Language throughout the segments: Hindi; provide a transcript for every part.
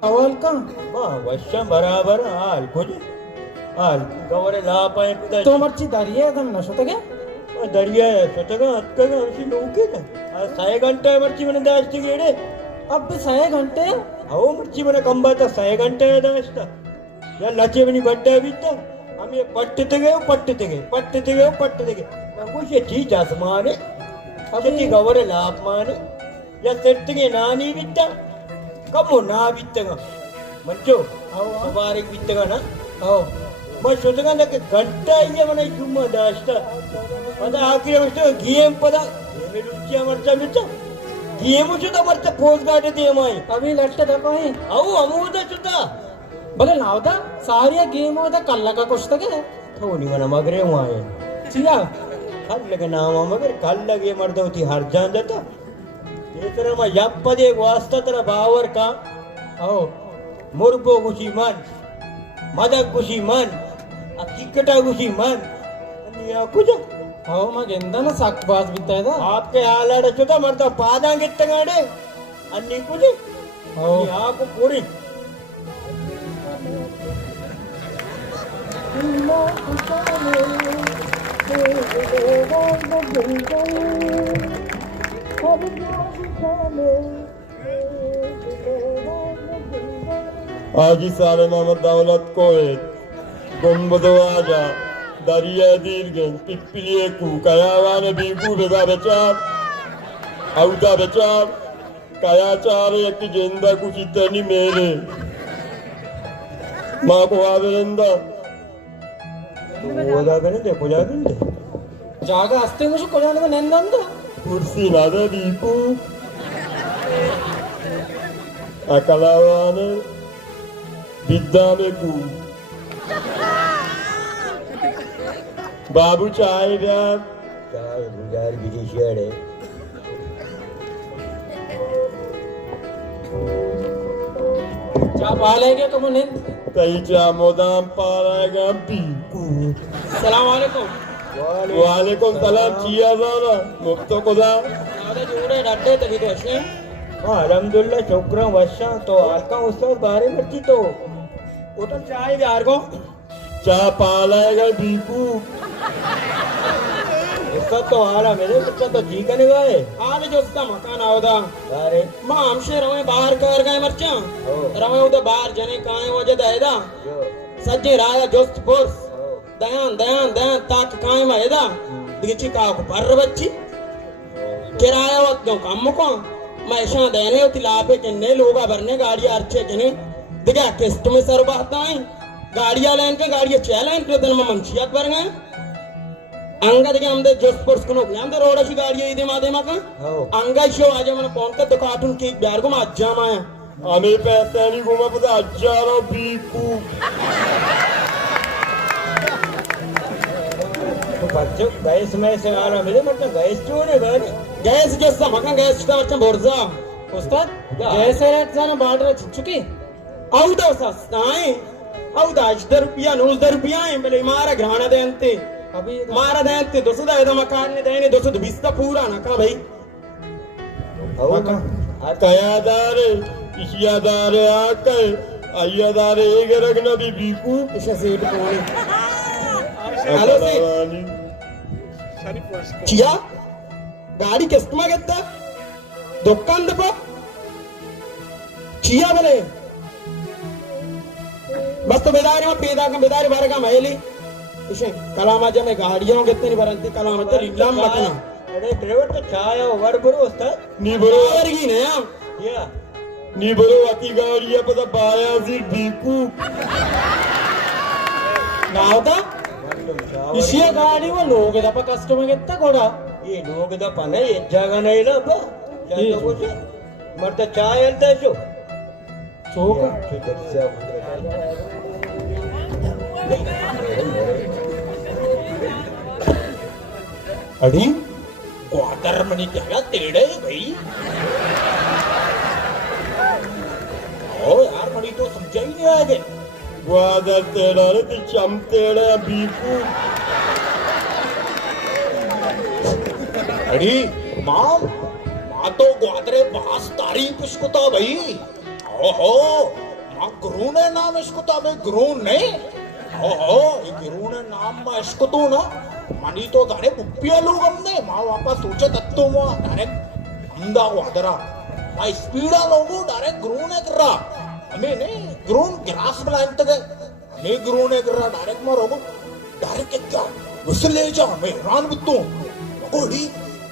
awal ka. वर्षं बराबर हाल कुछ हाल गवरे लापाय पिता तो मर्ची दारिये एकदम नशोते के दरिया है स्वतः अत्तर अवश्य नौके का साय घंटा मर्ची मैंने दास्ती गेड़े अब भी 6 घंटे अहो मर्ची मैंने कंबा था 6 घंटे है दास्ता या लचे बनी बड्डा भी था हम ये पट्टते गए पट्टते गए कुछ ये चीज आसमाने अभी गवरे लाप माने या सेट के नानी बिट्टा कब हो ना बिट्टा मंचो सवारी बिट्टा ना आओ मैं सोचगा ना कि घंटा ये मैंने जुम्मा दास्ता पता आखिर में तो गेम पता गेम रुचिया मरचा बिट्टा गेम उचुता मरचा पोस्ट गाटे दे माई अभी लट्टे दको ही आओ अमूदा चुता भले नावता सारी गेम होता कल्ला का कुछ तक है थोड़ी मना मगरे वहाँ चिया कल लगे नाम मगर कल लगे मर्द होती हर जान जाता ये तरह मैं यप पदे वास्ता तेरा बावर का आओ मुर्बो गुशी मन मदक गुशी मन अकिकटा गुशी मन अन्या कुछ आओ मैं गेंदा ना साक बाज बिता है आपके आलाड़ चुता मरता पादा गिट्टगाड़े अन्नी कुछ आओ आपको पूरी Haji Sare Mehmet Davlat Koyet, Gombodo Aja, Dariya Dirgen, Pippiliyeku, Kayavane Biku Beda Bechar, Auda Bechar, Kaya Chare Ekki Jenda Kuchitani Mere, Mako Averenda, वो दा करने दे पूजा करने दे जागा हस्ते मुझे को जाने का नंदन था Kursi Nada Biku, Akalavane, Viddameku, Babu Chai Vyam, चाय गुजार की शेड है जा पालेगे तुम निंद Taicha Modam Paraga Biku. सलाम वालेकुम Walaikum salam Chia Zana, Mufto Koda. आधे जोड़े डड्डे तभी तो अच्छे हाँ अल्हम्दुलिल्लाह शुक्र वर्षा तो आका उससे बारे में थी तो वो तो चाय यार को Cha Paraga Biku. उसका तो हारा मेरे बच्चा तो जी करने गए आधे जो उसका मकान आवदा अरे मां हमसे रवे बाहर कर गए मर्चा रवे उधर बाहर जने काए वजह दायदा जो सज्जे राया जोस्त फोर्स दयान दयान दयान ताक काए मायदा दिची का को पर बच्ची किराया वत दो काम को मैं ऐसा देने होती लापे किन्ने लोगा भरने गाड़ी अर्चे किने दिगा किस्त में सर बहता है गाड़ियां लेन के गाड़ियां चैलेंज के दिन में मंशियत भर गए अंगा देखिए हम दे जोस्त फोर्स को हम दे रोड की गाड़ियां इधे मादे मा का अंगा शो आज मैंने फोन कर तो कार्टून की बिहार को मज्जा माया Ame Petani Guma Pada Ajaro Biku. तो बच्चों गैस में से आ रहा मेरे मतलब गैस क्यों नहीं गए गैस जैसा मकान गैस का बच्चा बोर्जा उस्ताद गैस रेट जाना बाढ़ रहा चुकी आउदा सस्ताएं आउदा 10 रुपया 9 रुपया है पहले मारा घराना दे अंते अभी मारा दे अंते 200 दे दो मकान ने देने 220 का पूरा ना का भाई Kayadare, Ishiadare Akai, Ayadare Egeragna Biku. इसे सीट कोनी Hello, चिया गाड़ी किस्त में घेता दुकान दपा चिया बोले बस तो बेदारी में पैदा का बेदारी भर का महली इसे कलामा जब मैं गाड़ियों कितनी भरती कलामा तो रिलाम बतना अरे ड्राइवर तो चाय ओवर बरो उस्ताद Niboro, की ने हम या Niboro Atigaria Pada Bayazir Biku. ना होता इसी गाड़ी वो लोग इधर पर कस्टमर कितना कोड़ा ये लोग तो पने ये जगह नहीं ना बा क्या तो कुछ मरता चाय अलता जो चौक अड़ी क्वार्टर मनी क्या तेड़े भाई ओ यार बड़ी तो समझा ही नहीं आगे Guada Terare di Chamtere Biku. अड़ी माँ तो ग्वादरे बास तारीफ इसको तो भाई ओहो गुरुने नाम इसको तो अबे गुरु नहीं हो ये गुरुने नाम में इसको तो ना मनी तो दारे पुप्पिया लोग हमने माँ वापस सोचे तत्तो माँ डायरेक्ट अंधा वादरा माँ स्पीडा लोगों डायरेक्ट गुरुने कर रहा हमें नहीं गुरु गिलास में लाइन तक हमें गुरुने कर रहा डायरेक्ट माँ रोगो डायरेक्ट क्या विसल ले जा मैं रान बित्तू कोड़ी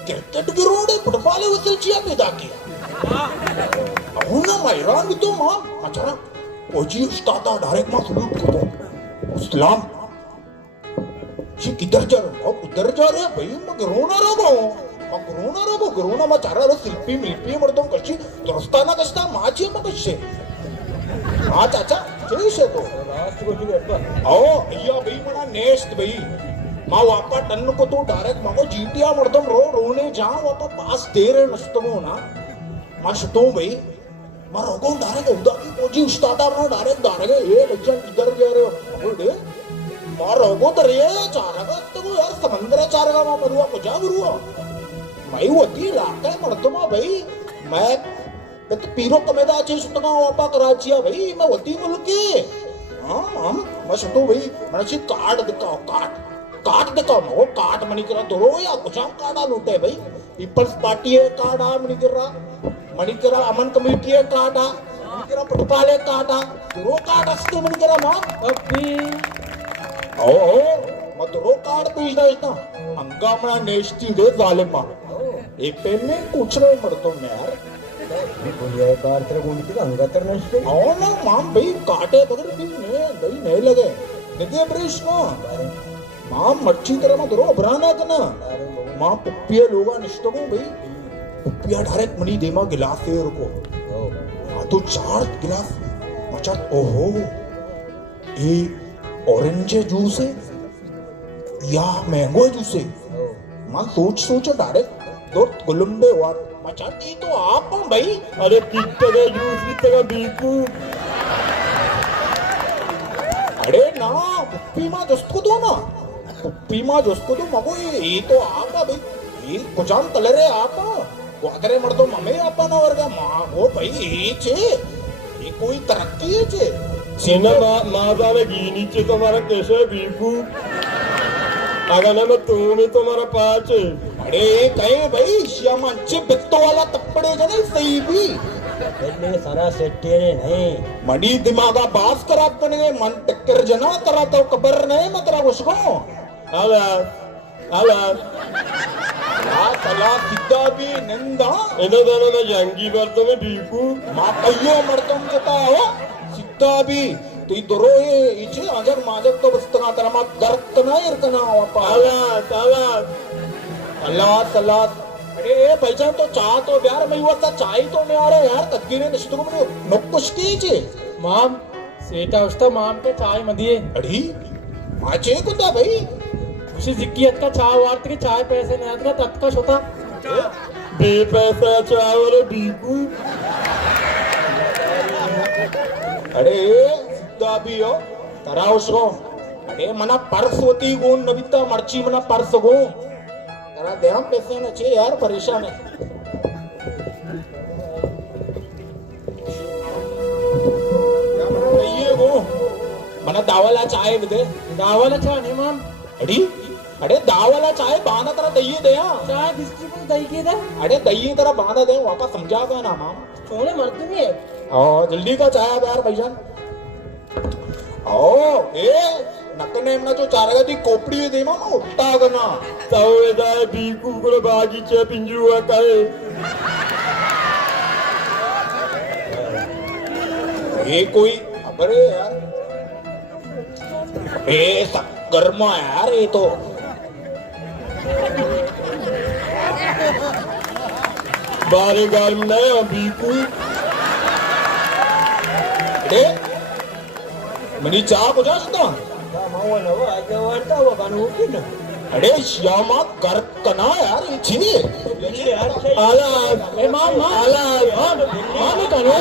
क्रिकेट गिरोड़े फुटबॉल विसल चिया पैदा किया అవునా మా ఇరాన్ తో మా అచ్చరా ఓజీ ఉస్తాదా डायरेक्ट मा सलूट करता इस्लाम जी किधर जा रहे हो उधर जा रहे भाई मैं गरोना रहो गरोना मा चारा रो शिल्पी मिल्पी मरतो कशी दोस्ताना कष्टा माची म कशे हा चाचा जैसे तो राष्ट्र को जी आओ अय्या भाई मना नेस्ट भाई मा वापा टन को तो डायरेक्ट माको जीटिया मरतो रोने जा वापा पास तेरे नस्तो ना मा शतो भाई मा रोगो डायरेक्ट उदा की पोजी उस्तादा मा डायरेक्ट डायरेक्ट ये बच्चा किधर जा रहे हो बोले मा रोगो तो रे चारगा तो यार समंदर चारगा मा बरुआ को जा बरुआ भाई होती लाका मरतो मा भाई मैं तो पीरो कमेदा चे सुतगा वापा कराचिया भाई मैं होती मुल्क के हां मैं शतो भाई मने कार्ड दिखाओ कार्ड दिखाओ वो कार्ड मनी करा दो या कुछ कार्ड लूटे भाई पीपल्स पार्टी है कार्ड आ मणिकरा अमन कमेटी है काटा मणिकरा पटपाले काटा रो काट असते मणिकरा मां अभी ओ मत रो काट पीसदा इतना हंगामा नेस्टी दे जालिम मां ए पे में कुछ नहीं मरतो यार बोलिए कार तेरे गुण की अंगतर नष्ट ओ ना मां भाई काटे बगैर भी नहीं लगे लगे ब्रिश ना मां मर्ची तरह मत रो बराना कना मां पुप्पिया लोगा निष्ठो भाई पुप्पिया डायरेक्ट मनी देमा गिलास है रुको हाँ तो 4 गिलास अच्छा ओहो ये ऑरेंज जूस है या मैंगो जूस है मां सोच डायरेक्ट दो गुलुम्बे हुआ मचा ती तो आप हो भाई अरे कितने जूस कितने बीकू अरे ना पुप्पी मां दोस्त को दो ना पुप्पी मां दोस्त को दो मगो ये तो आपा भाई ये कुछ कलर है आप वादरे मर्दो ममे अपन वर्ग मां वो भाई ये कोई तरक्की है चे सीना माता में घी नीचे तुम्हारा कैसे बीकू अगर मैं तुम्हें तुम्हारा पाँच अरे कहीं भाई श्याम अच्छे बित्तो वाला तप्पड़े जने सही भी એટલે સારા સેટ્ટીને નહીં मनी दिमागा बास करात कने मन टक्कर जना करा तो खबर नहीं मतरा उसको अला या सला सिद्धा भी नंदा इधर दाना ना जंगी मर्दों में बीकू मा कहियो मर्दों जता हो सिद्धा भी तो इधरो ये इचे अजर माजक तो बस्तना तेरा मा गर्त ना इरकना वापा अल्लाह सला अरे भाईजान तो चाह तो यार मैं हुआ था चाय तो नहीं आ रहा यार तकदीरें निश्चित को नक्को स्टेज है माम सेटा उस्ता माम के चाय मदिये अड़ी माचे कुंदा भाई उसी जिक्कियत का चाय वार्त के चाय पैसे नहीं आते तक का होता बेपैसा चावल बीकू अरे सिद्धा भी हो तरा उसको अरे मना पर्स होती गुण नबिता मर्ची मना पर्स गो तरा ध्यान पैसे न चे यार परेशान है ये वो मना दावला चाय दे दावाला चाय नहीं माम अड़ी अरे दावला चाय बांधा तरह दही दे चाय बिस्किट में दही के दे अरे दही तरह बांधा दे वापस समझा गया ना माम सोने मर्द में जल्दी का चाय यार भैया ओ ए नकने ना जो चारगा दी कोपड़ी दे मामा उठा गना तवेदा बीकू को बागीचे पिंजुआ करे ये कोई अबरे यार ए सब गर्मा यार ये तो बारे गाल में नहीं बीकू अरे मनी चाह को जासता मावा नवा आज वार्ता हुआ गाना होती ना अरे श्यामा कर कना यार ये छी आला ए माम आला माम करो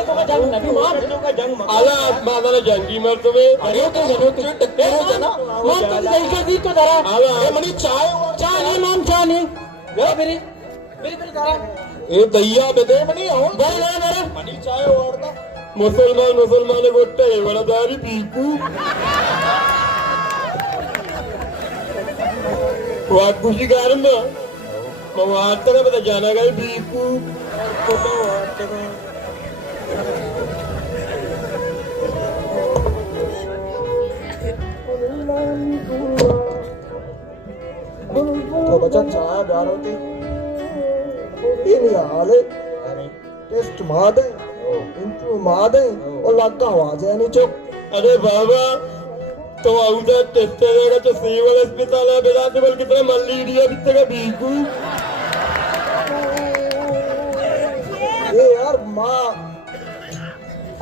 तो का जंग नहीं माम का जंग आला मामा जंगी मर तुम्हें अरे तो जनो तुझे टक्कर है ना माम तो दही का दी को दरा आला अरे मनी चाय चाय नहीं माम चाय नहीं ये मेरी दरा ए दैया बेदे मनी आओ दही दरा मनी चाय और ముసల్మాన్ కొట్టే ఎవరదారి పీకు వాకుషి గారమ్మ మా వార్తగా పెద్ద జనగారి పీకు तो बच्चा चाय डाल होती ये नहीं हाले टेस्ट मार दे इंटरव्यू मार दे और लगा आवाज है नहीं चुप अरे बाबा तो आउदा टेस्ट करेगा तो सिविल अस्पताल है बेटा से बोल कितने मलेरिया बितेगा बीकू ये यार माँ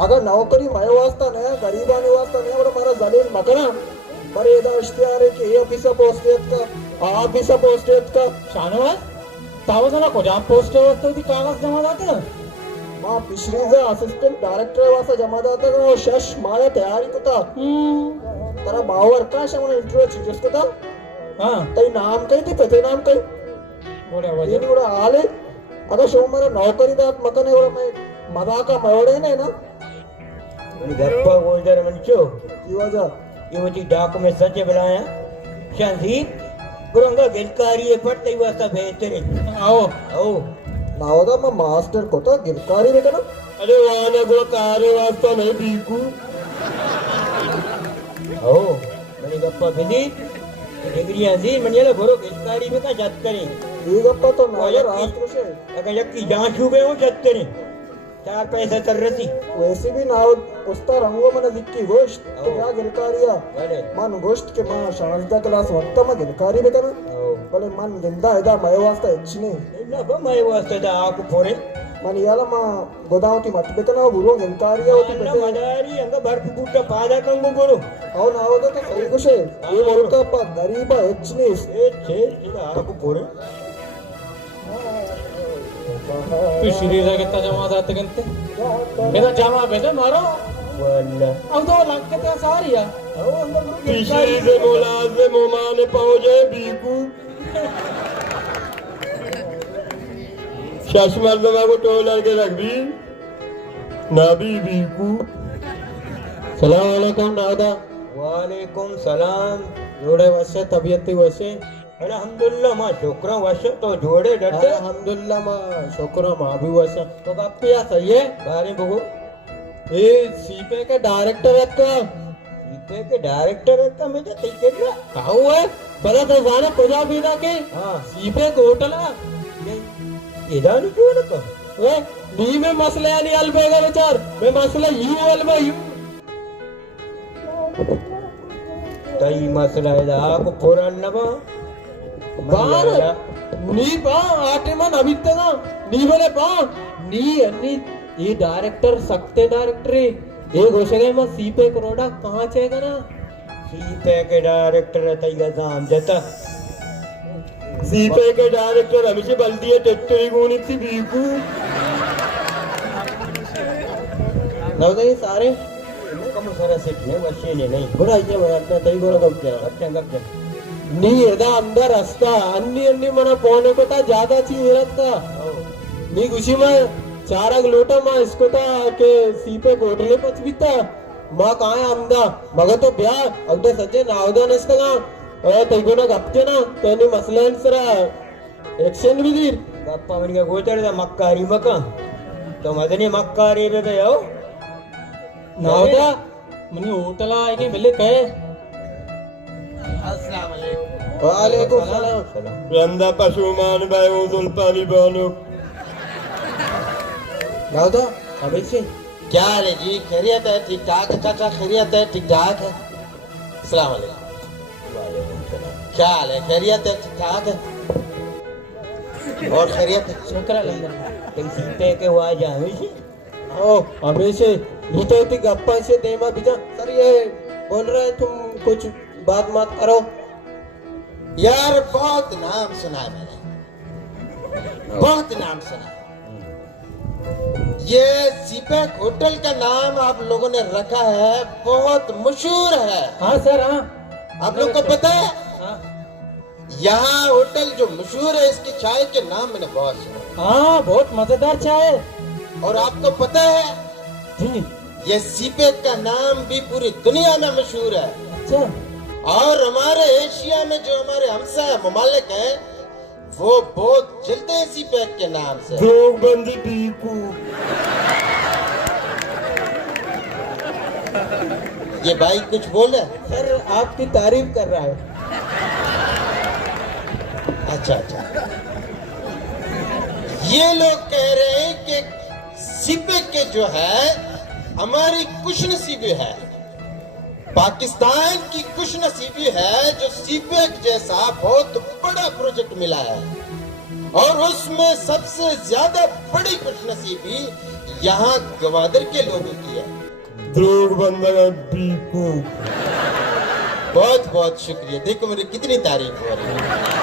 अगर नौकरी मैं वास्ता नहीं गरीबाने वास्ता नहीं और हमारा जमीन मकना पर ये इश्तिहार है कि ये ऑफिसर पोस्ट का ऑफिसर पोस्ट का शानवाज तावजना को जहाँ पोस्ट होती कागज जमा जाते हैं माँ पिछली से असिस्टेंट डायरेक्टर वास्ता जमा जाता था और शश माया तैयारी को था तेरा बावर का शमन इंटरव्यू चीज को था हाँ तेरी नाम कही थी पते नाम कही बोले ये नहीं बड़ा हाल है अगर शो मेरा नौकरी दात मकने और मैं मजाका मरोड़े नहीं ना गप्पा बोलते मंचो ये वजह ये मुझे डाक में सच बुलाया शांति गुरंगा गिलकारी है पड़ते वास्ता बेहतर आओ आओ नावदा मैं मास्टर को था गिरकारी में करना अरे वहाँ ना कोई कार्य वास्ता नहीं बीकू आओ मैंने गप्पा बिली डिग्री दी मैंने ले बोलो गिलकारी में का जात करें ये गप्पा तो नावदा राष्ट्र से अगर यक्की जांच हुए हो जात करें 4 पैसे चल रही वैसे भी नाव पुस्ता रंगो मैंने दिक्की गोश्त तो क्या गिरकारिया भले मन गोश्त के मां शानदा क्लास वक्त में गिरकारी में करना आओ भले मन गिंदा इदा मैं वास्ता इच्छने ना को मैं वास्ते दा आपको फोरे मन याला मां गोदावती मत बेकना बुरो गिरकारिया होती ना बेटे मदारी अंग बर्फ बूटा पादा कंगो बोलो आओ नावदा तो सही कुछ है ये बोलता पा गरीबा इच्छने ए छे इदा आपको फोरे पिछली कितना जमा जाते गंते मेरा जमा बेटे मारो वाला अब तो लग के तो सारी है आओ अंदर पिछली से मोलाज में मोमाने पहुंचे बीकू शश मर्दमा को टोलर के रख भी ना भी बीकू सलाम वालेकुम नावदा वालेकुम सलाम जोड़े वैसे तबीयत थी वैसे अल्हम्दुलिल्लाह मां छोकरा वश तो जोड़े डटे अल्हम्दुलिल्लाह मां शुक्र मां भी वैसे तो आप क्या सही है बारे बगो ये सीपे के डायरेक्टर है का सीपे के डायरेक्टर का मैं तो टिकट ना कहा हुआ है पता तो जाने पंजाब बीना के हां सीपे को होटल है इधर नहीं क्यों ना कह वे नी में मसले नहीं अलबेगा विचार मैं मसला यू अलबा यू तई मसला है आपको पूरा न बा बार नी पा आटे मन अभी तक नी बोले पा नी अन्नी ये डायरेक्टर सकते डायरेक्टर ये घोषणा में सीपे करोड़ा कहाँ चेगा ना सीपे के डायरेक्टर तई का नाम देता सीपे के डायरेक्टर हमेशा बल्दी है टेक्टरी गुनी थी बीकू नवदा ये सारे कम सारा सेट ने वशे ने नहीं बुरा ये मैं तई गोरा कब क्या गप नी एदा अंदर रास्ता अन्नी अन्नी मना पौने को ता ज्यादा चीज रखता नी खुशी में चारा लोटा मां इसको ता के सीपे गोटले पच बीता मां कहां है अमदा मगर तो ब्याह अब तो सज्जे नावदा नसता ए तई गोना गपते ना तो नी मसला सरा एक्शन भी दी गप्पा मन का गोचर दा मक्कारी मका तो मदनी मक्कारी रे तो आओ नावदा मनी होटला है के मिले कहे वालेकुम सलाम रंदा पशुमान बायो जुल्पानी बानो नावदा अभी से क्या हाल है जी खैरियत है ठीक ठाक है चाचा खैरियत है ठीक ठाक है अस्सलाम वालेकुम क्या हाल है खैरियत है ठीक ठाक है और खैरियत है शुक्र लंदन तई सीपे के हुआ जावे से ओ हमेशा भीतर गप्पा से देमा बिजा सर ये बोल रहे हैं तुम कुछ बात मत करो यार बहुत नाम सुना है मैंने बहुत नाम सुना है ये सीपेक होटल का नाम आप लोगों ने रखा है बहुत मशहूर है हाँ सर हाँ आप लोग को पता है हाँ यहाँ होटल जो मशहूर है इसकी चाय के नाम मैंने बहुत सुना हाँ बहुत मजेदार चाय है और आपको पता है जी ये सीपेक का नाम भी पूरी दुनिया में मशहूर है। अच्छा और हमारे एशिया में जो हमारे हमसाया ममालिक हैं वो बहुत जलते हैं सीपेक के नाम से। देवबंदी बीकू। ये भाई कुछ बोल रहा है? सर आपकी तारीफ कर रहा है। अच्छा अच्छा। ये लोग कह रहे हैं कि सीपेक के जो है हमारी खुशनसीबी है, पाकिस्तान की खुशनसीबी है जो सीपेक जैसा बहुत बड़ा प्रोजेक्ट मिला है। और उसमें सबसे ज्यादा बड़ी खुशनसीबी यहाँ गवादर के लोगों की है। देवबंदी बीकू। बहुत बहुत शुक्रिया। देखो मेरी कितनी तारीफ हो रही है।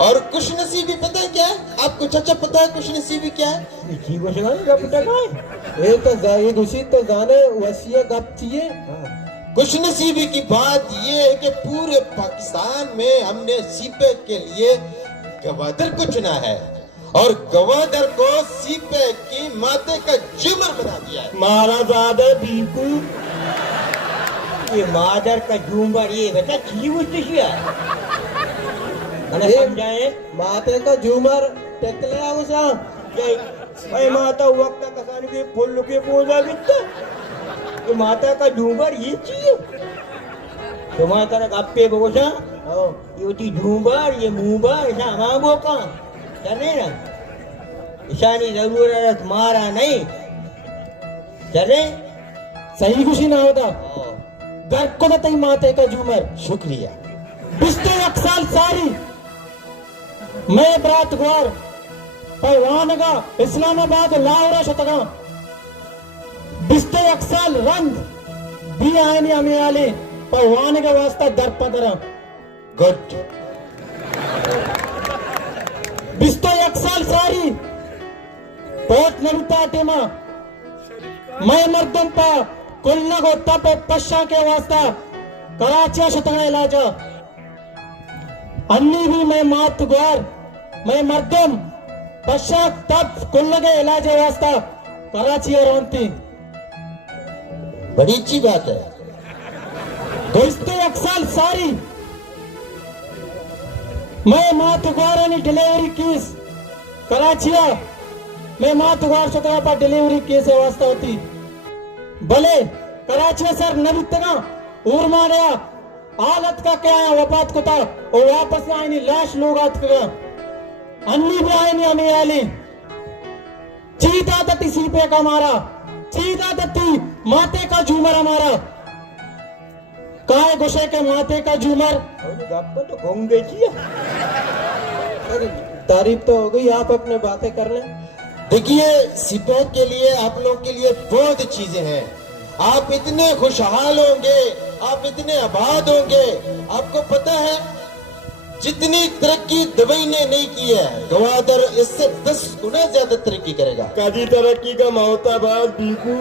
और खुशनसीबी पता है क्या है आपको? चाचा पता है खुशनसीबी क्या है? इसी को सुनाएगा बेटा का ये तो जाहिद उसी तो जाने वसीय गप चाहिए। खुशनसीबी की बात ये है कि पूरे पाकिस्तान में हमने सीपेक के लिए गवादर को चुना है और गवादर को सीपेक की माते का जुमर बना दिया है। महाराजादे बीकू। ये मादर का झूमर ये बेटा चीज उद्देश्य समझाए माते का झूमर टेकले आवसा भाई माता वक्त कसान के फूल के पौधा बिकता ये माता का झूमर ये चीज तुम्हारा गप्पे बोसा ये होती झूमर ये मुंबर ऐसा हमारा बोका चले ना ईशानी जरूरत मारा नहीं चले सही खुशी ना होता घर को तो तई माते का झूमर। शुक्रिया। पिछले 1 साल सारी मैं बरात ग्वार परवानगा इस्लामाबाद लाहौर शतगा बिस्ते 1 साल रंग भी आयनी हमें आले परवानगा वास्ता दर पदरा गुड। बिस्ते 1 साल सारी पोट नरुता टेमा मैं मर्दम पा कुल्ला को तप पश्चा के वास्ता कराची शतगा इलाजा अन्नी भी मैं मात ग्वार मैं मर्दम पश्चा तप कुल्ला के इलाज वास्ता कराची और अंती बड़ी अच्छी बात है। दोस्तों 1 साल सारी मैं मात ग्वार ने डिलीवरी केस कराचिया मैं मात ग्वार शतगा पर डिलीवरी केस वास्ता होती भले कराची सर नबितगा उर मारिया हालत का क्या है वफात को था और वापस आए नहीं लाश लोग आत का अन्नी भी आए नहीं हमें आली चीता दत्ती सीपे का मारा चीता दत्ती माते का झूमर हमारा काय गुस्से के माते का झूमर गप्पा तो घूंगे चाहिए तारीफ तो हो गई आप अपने बातें कर लें। देखिए सीपेक के लिए आप लोग के लिए बहुत चीजें हैं। आप इतने खुशहाल होंगे, आप इतने आबाद होंगे। आपको पता है जितनी तरक्की दुबई ने नहीं की है गवादर इससे 10 गुना ज्यादा तरक्की करेगा। कदी तरक्की का मोहताबाद बीकू।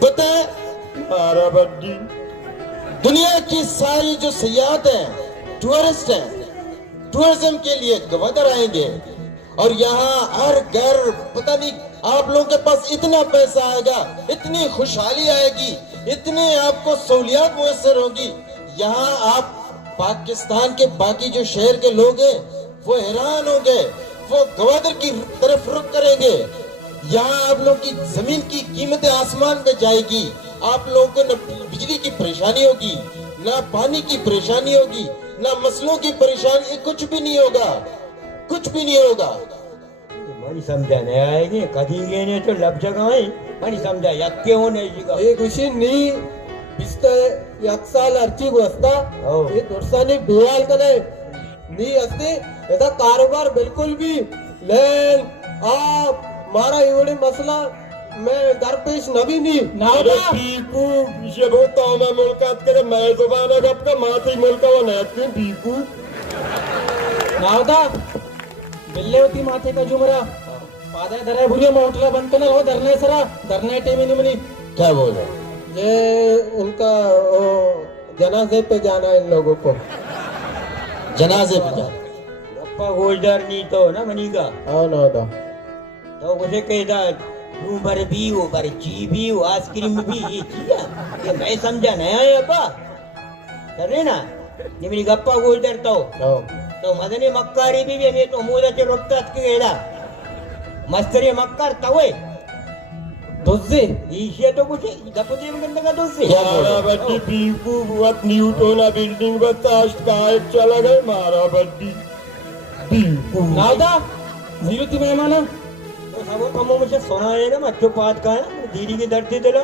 पता है मारा बड्डी। दुनिया की सारी जो सयाहत है टूरिस्ट है टूरिज्म के लिए गवादर आएंगे और यहाँ हर घर पता नहीं आप लोगों के पास इतना पैसा आएगा, इतनी खुशहाली आएगी, इतने आपको सहूलियत मुयसर होगी। यहाँ आप पाकिस्तान के बाकी जो शहर के लोग हैं वो हैरान होंगे, वो गवादर की तरफ रुख करेंगे। यहाँ आप लोग की जमीन की कीमतें आसमान पे जाएगी। आप लोगों को न बिजली की परेशानी होगी, ना पानी की परेशानी होगी, ना मसलों की परेशानी, कुछ भी नहीं होगा, कुछ भी नहीं होगा। मनी समझाने आएगी कदी गए ने तो लब जगह मनी समझा या क्यों नहीं जीगा एक उसी नी बिस्ते 1 साल अर्ची गोस्ता ये दोस्तानी बेहाल करे नी असते ऐसा कारोबार बिल्कुल भी लेन आप मारा इवड़े मसला मैं दरपेश नबी नहीं अरे बीकू इसे बहुत मैं मुल्कात करे मैं जुबान है आपका माती मुल्का वो नैत में बीकू। नावदा बिल्ले होती माथे का जुमरा पादा धरा बुलियो मोटला बंद करना हो धरने सरा धरने टेमी नहीं मनी क्या बोल रहे ये उनका जनाजे पे जाना इन लोगों को जनाजे पे जाना गप्पा गोलदार नहीं तो ना मनी का हाँ ना था तो उसे कहता रूम भर भी वो भर ची भी वो आइसक्रीम भी ये चिया ये मैं समझा नहीं आया अब्बा करे ना ये मेरी गप्पा गोलदार तो मदने मक्कारी भी मैं तो मुझे चे रोकता के गेला मस्तरी मक्कार तवे दोस्ती ईशे तो कुछ गप्पे में करने का दोस्ती मारा बड्डी बीकू बुआत न्यूटोना बिल्डिंग बताश्त काय चला गए मारा बड्डी बीकू नावदा जीरो ती मेहमान तो सब कमों में से सोना है ना मच्छो पात का है दीदी की दर्द दे ला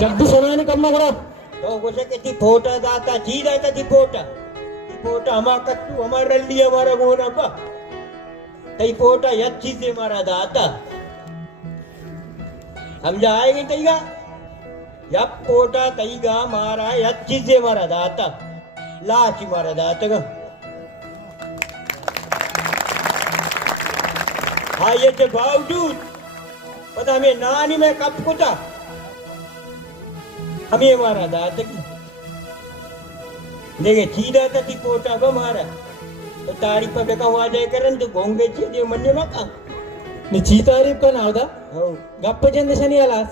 जब भी सोना नहीं कम करो तो कुछ कहती फोटा दाता चीज आता थी फोटा हमारा कट्टू हमारा रल्ली हमारा गोना पा तई फोटा अच्छी से मारा दाता समझा आएगी तईगा यप पोटा तईगा मारा अच्छी से मारा दाता लाची मारा दाता का हाँ ये तो बावजूद पता हमें नानी में कब कुता हमें मारा दाता की देखे चीदा थी पोटा को मारा तो तारीफ पे बेका हुआ जाए करन तो गोंगे ची मन्ने मका ची तारीफ का नावदा गप्पे जनरेशन आलास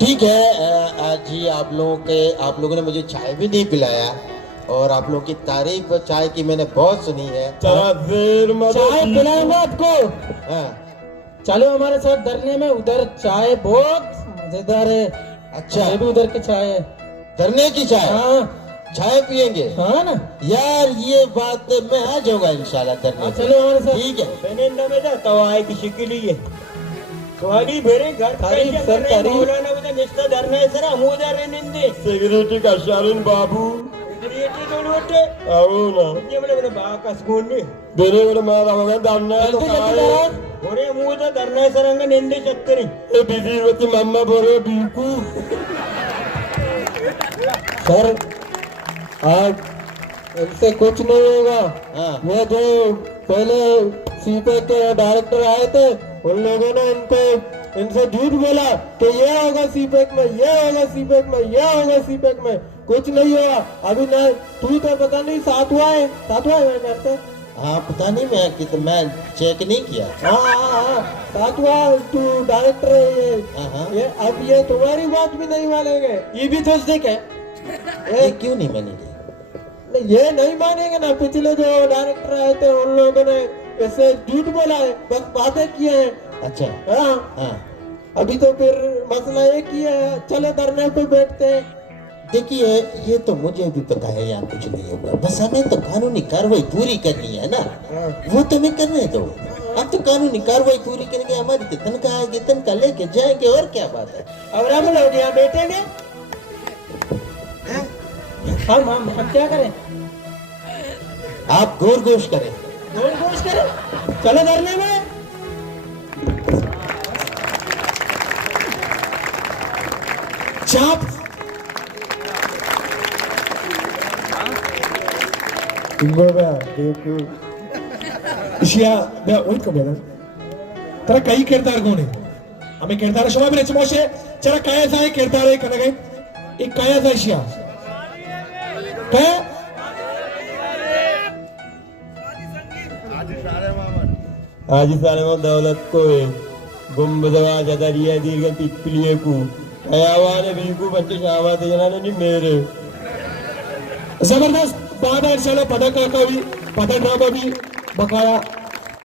ठीक है जी आप लोगों ने मुझे चाय भी नहीं पिलाया और आप लोगों की तारीफ चाय की मैंने बहुत सुनी है चला देर चाय पिलाएंगे आपको हाँ चलो हमारे साथ धरने में उधर चाय बहुत मजेदार है अच्छा ये भी उधर की चाय है धरने की चाय हाँ चाय पियेंगे हाँ ना यार ये बात मैं आ जाऊंगा इंशाल्लाह हाँ, धरने चलो हमारे साथ ठीक है बेनेंदा में जा तवाई की शिकली है तवाली बेरे घर तारीफ, कैसे सर, कर रहे तारीफ। मौलाना बता निस्ता धरना है सर अमूदा रहने सिगरेटी का शालिन बाबू ये तो लोटे आओ ना ये बड़े बड़े बा का सुकून ने बेरे बेरे मारा होगा दाना तो जल्दी जल्दी खाए करो ओरे अमूदा धरना है सर अंग निंदे चक्करी ए बिजी मम्मा बोले बीकू सर आज इससे कुछ नहीं होगा हाँ ये जो पहले सीपे के डायरेक्टर आए थे उन लोगों ने इनसे झूठ बोला कि ये होगा सीपेक में ये होगा सीपेक में ये होगा सीपेक में कुछ नहीं हुआ अभी ना तू तो पता नहीं सातवां है मेरे घर से हाँ पता नहीं मैं चेक नहीं किया हाँ सातवां तू डायरेक्टर है हाँ ये अब ये तुम्हारी बात भी नहीं मानेंगे ये भी तो ठीक है ये क्यों नहीं मानेंगे नहीं, ये नहीं मानेंगे ना पिछले जो डायरेक्टर आए थे उन लोगों ने ऐसे झूठ बोला है बस बातें किए हैं अच्छा हाँ हाँ अभी तो फिर मसला एक ही है चलो धरने पे बैठते हैं देखिए ये तो मुझे भी पता है यहाँ कुछ नहीं होगा बस हमें तो कानूनी कार्रवाई पूरी करनी है ना वो तो हमें करने दो अब तो कानूनी कार्रवाई पूरी करेंगे हमारी तो तनख्वाह आएगी तनख्वाह लेके जाएंगे और क्या बात है अब हम लोग यहाँ बैठेंगे हम क्या करें आप गोर गोश करें गोल गोश करें चलो धरने में चाप इशिया बे ओळख बेला तर काही किरदार कोण आहे आम्ही किरदार शोभा बरेच मोशे चला काय जाय किरदार आहे कने काय एक काय जाय शिया काय आज सारे में दौलत को है गुम्बदवा जदरिया दीर्घ पिपलिए को कयावाने बीकू बच्चे शाबात जना नहीं मेरे जबरदस्त बाद चलो पदक काका भी पदक ड्रामा भी बकाया